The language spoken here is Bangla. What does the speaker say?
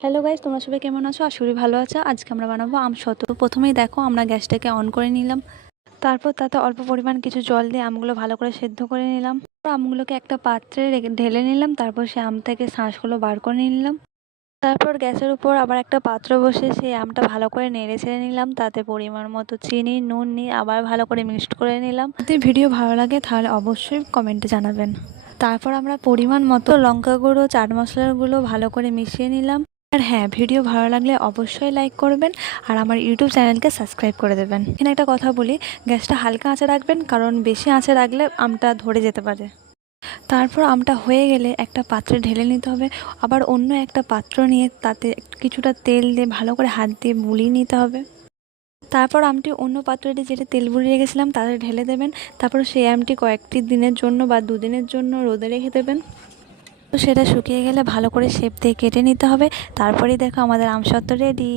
হ্যালো গাইস, তোমরা সবাই কেমন আছো? আশা করি ভালো আছো। আজকে আমরা বানাবো আমসত্ত্ব। প্রথমেই দেখো আমরা গ্যাসটাকে অন করে নিলাম, তারপর তাতে অল্প পরিমাণ কিছু জল দিয়ে আমগুলো ভালো করে সেদ্ধ করে নিলাম। আমগুলোকে একটা পাত্রে ঢেলে নিলাম, তারপর সে আম থেকে শাঁসগুলো বার করে নিলাম। তারপর গ্যাসের উপর আবার একটা পাত্র বসে সেই আমটা ভালো করে নেড়ে ছেড়ে নিলাম, তাতে পরিমাণ মতো চিনি নুন নিয়ে আবার ভালো করে মিক্সড করে নিলাম। যদি ভিডিও ভালো লাগে তাহলে অবশ্যই কমেন্টে জানাবেন। তারপর আমরা পরিমাণ মতো লঙ্কা গুঁড়ো চাট মশলাগুলো ভালো করে মিশিয়ে নিলাম। আর হ্যাঁ, ভিডিও ভালো লাগলে অবশ্যই লাইক করবেন আর আমার ইউটিউব চ্যানেলকে সাবস্ক্রাইব করে দেবেন। এখানে একটা কথা বলি, গ্যাসটা হালকা আঁচে রাখবেন, কারণ বেশি আঁচে রাখলে আমটা ধরে যেতে পারে। তারপর আমটা হয়ে গেলে একটা পাত্রে ঢেলে নিতে হবে। আবার অন্য একটা পাত্র নিয়ে তাতে কিছুটা তেল দিয়ে ভালো করে হাত দিয়ে বুলিয়ে নিতে হবে। তারপর আমটি অন্য পাত্রটি যেটা তেল বুলিয়ে রেখেছিলাম তাতে ঢেলে দেবেন। তারপর সেই আমটি কয়েকটি দিনের জন্য বা দুদিনের জন্য রোদে রেখে দেবেন। তো সেটা শুকিয়ে গেলে ভালো করে শেপ দিয়ে কেটে নিতে হবে। তারপরেই দেখো আমাদের আমসত্ত্ব রেডি।